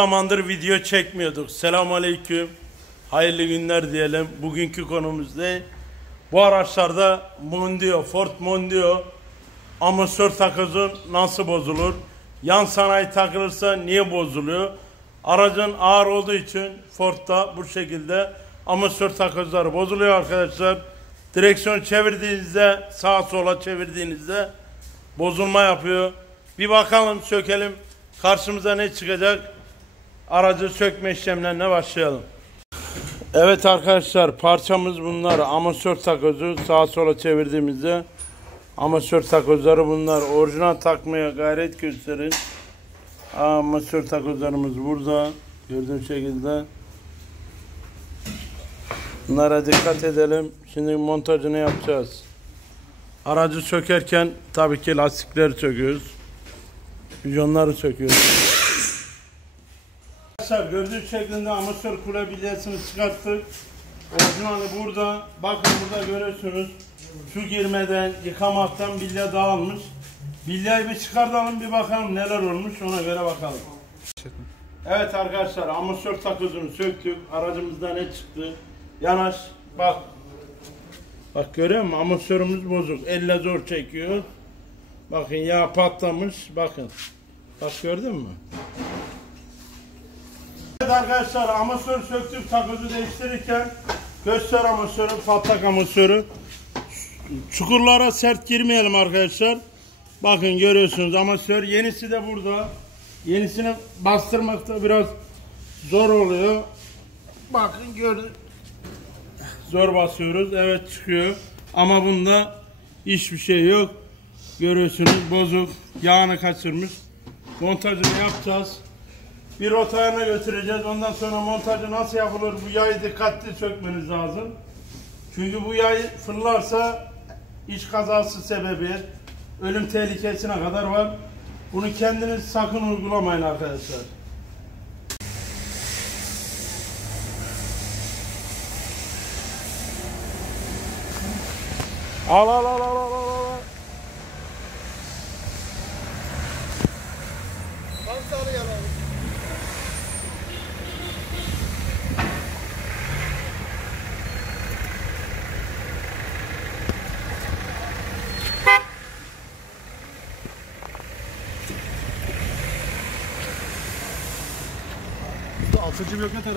zamandır video çekmiyorduk. Selamünaleyküm. Hayırlı günler diyelim. Bugünkü konumuz ne? Bu araçlarda Mondeo, Ford Mondeo amortisör takozu nasıl bozulur? Yan sanayi takılırsa niye bozuluyor? Aracın ağır olduğu için Ford'da bu şekilde amortisör takozları bozuluyor arkadaşlar. Direksiyonu çevirdiğinizde, sağa sola çevirdiğinizde bozulma yapıyor. Bir bakalım, sökelim. Karşımıza ne çıkacak? Aracı sökme işlemlerine başlayalım. Evet arkadaşlar, parçamız bunlar. Amortisör takozu, sağa sola çevirdiğimizde amortisör takozları bunlar. Orijinal takmaya gayret gösterin. Amortisör takozlarımız burada. Gördüğünüz şekilde. Bunlara dikkat edelim. Şimdi montajını yapacağız. Aracı sökerken tabii ki lastikleri söküyoruz. Bijonları söküyoruz. Arkadaşlar gördüğünüz şekilde amortisör kule bilyasını çıkarttık. Orijinali burada. Bakın burada görüyorsunuz. Su girmeden, yıkamaktan bilya dağılmış. Bilyayı bir çıkartalım, bir bakalım neler olmuş, ona göre bakalım. Evet arkadaşlar, amortisör takozunu söktük. Aracımızda ne çıktı? Yanaş, bak. Bak görüyor musun? Amortisörümüz bozuk. Elle zor çekiyor. Bakın yağ patlamış. Bakın. Bak gördün mü? Evet arkadaşlar, amortisörü söktük. Takozu değiştirirken göster amortisörü, patlak amortisörü. Çukurlara sert girmeyelim arkadaşlar. Bakın görüyorsunuz amortisör. Yenisi de burada. Yenisini bastırmakta biraz zor oluyor. Bakın gördün. Zor basıyoruz. Evet çıkıyor. Ama bunda hiçbir şey yok. Görüyorsunuz bozuk. Yağını kaçırmış. Montajını yapacağız. Bir rotayana götüreceğiz. Ondan sonra montajı nasıl yapılır? Bu yayı dikkatli sökmeniz lazım. Çünkü bu yay fırlarsa iç kazası sebebiyet. Ölüm tehlikesine kadar var. Bunu kendiniz sakın uygulamayın arkadaşlar. Al. Pansarı yalan. Altıncı blok ne taraf?